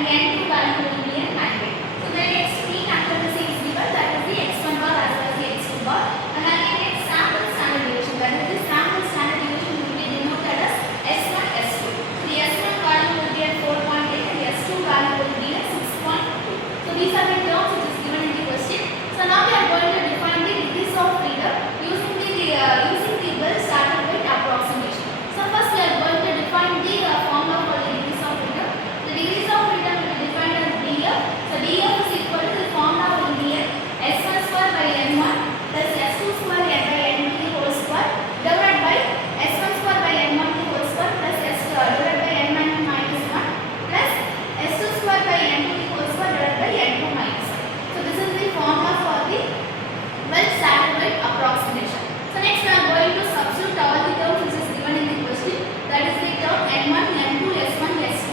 and n2 value will be a 19. So the next mean accuracy is given, that is the x1 bar as well as the x2 bar, and again its sample standard deviation, that is the sample standard deviation will be denoted as S1 S2. So the S1 value will be at 4.8 and the S2 value will be at 6.2. So these are the terms which is given in the question. So now we are going to define the degrees of freedom using the Welch-Satterthwaite approximation. So first we are going to define the formula for the degrees of freedom. The degrees of freedom will be defined as df. So df is equal to the formula will be s1 square by n1 plus s2 square by n2 the whole square divided by s1 square by n1 the whole square plus s divided by n minus 1 plus s2 square by n2 the whole square divided by n2 minus 1. So this is the formula for the Welch-Satterthwaite approximation. So next we are going to substitute all the terms which is given in the question, that is the term n1, n2, s1, s2.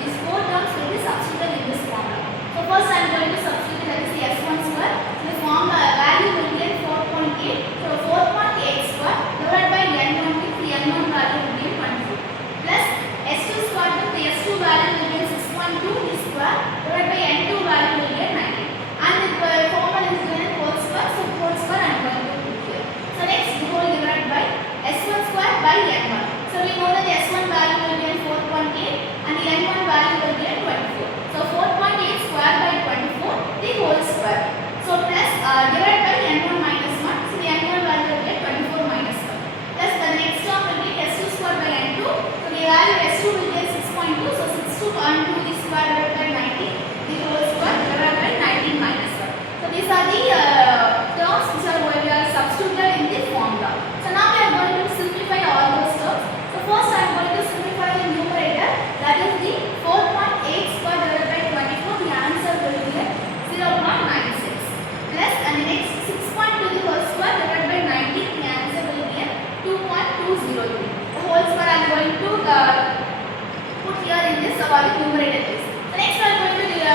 These four terms will be substituted in this formula. So first I am going to substitute, that is the s1 square. So the formula value will be at 4.8. So 4.8 square divided by n1, the n1 value will be 24 plus s2 square, the s2 value will be 6.2 the square divided by n2 value will be 19. And the formula is given whole square, so whole square I am going to put here. So next whole divided by s1 square by n1. So we know that the s1 value will be at 4.8 and the n1 value will be at 24. So 4.8 square by 24 the whole square. So plus divided by n1 minus 1. So the n1 value will be at 24 minus 1. Plus the next term will be s2 square by n2. So the value s2 will be at 6.2. So 6 to 1 to the square divided by 90. The whole square divided by 19 minus 1. So these are the terms which are we are substituted in this formula. So now we are going to simplify all those terms. So first I am going to simplify the numerator, that is the 4.8 square divided by 24. The answer will be 0.96 plus and the next 6.2 the whole square divided by 90. The answer will be 2.203. The whole square I am going to put here in this about the numerator case. So next we are going to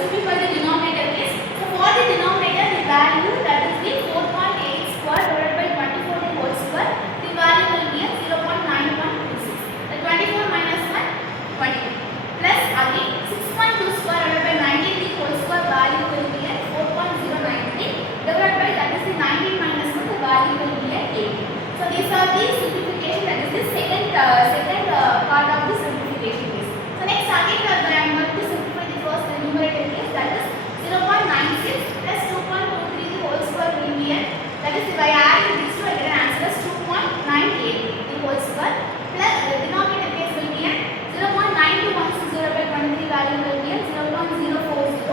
simplify the denominator case. So for the denominator, the value, that is the 4.8 square divided by 24 the whole square, the value will be 0.9126. The 24 minus 1, 22 plus again 6.2 square divided by 19 the whole square, value will be 4.093 divided by, that is the 19 minus 1, the value will be 8. So these are the simplification, that is the second part of the simplification case. So next again I am going to simplify the first numerator case, that is 0.96 plus 2.23 the whole square will be that is by adding these two I get an answer as 2.98 the whole square plus the denominator case will be 0.9216 by 23 value will be 0.040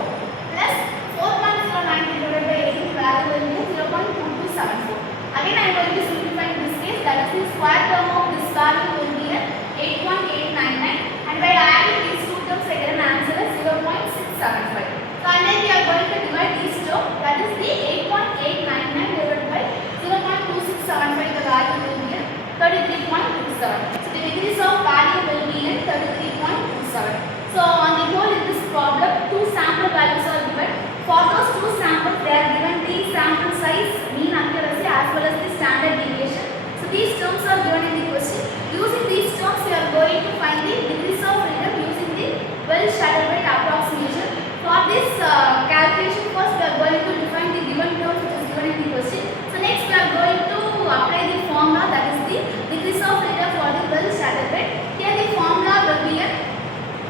plus 4.093 divided by 18 value will be 0.2274. Again I am going to simplify in this case, that is the square term of this value will be 8.899 and by adding these two terms I get an answer as 0.675. So and then we are going to divide these two, that is the 8.899 divided by 0.2675, the value will be 33.27. So the degrees of value will be 33.27. So on the whole in this problem, two sample values are given. For those two samples they are given the sample size, mean accuracy as well as the standard deviation. So these terms are given in the question. Using these terms we are going to find the degrees of freedom using the Welch-Satterthwaite approximation. For this calculation, first we are going to define the given terms which is given in the question. So next we are going to apply the formula, that is the degrees of freedom for the Welch-Satterthwaite. Here the formula will be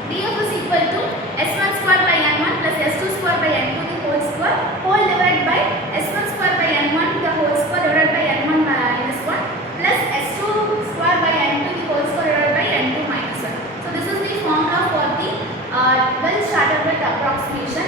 df is equal to s1 square by n1 plus s2 square by n2 the whole square whole divided by s1 square by n1 the whole square divided by n1 minus 1 plus s2 square by n2 the whole square divided by n2 minus 1. So this is the formula for the Welch-Satterthwaite approximation.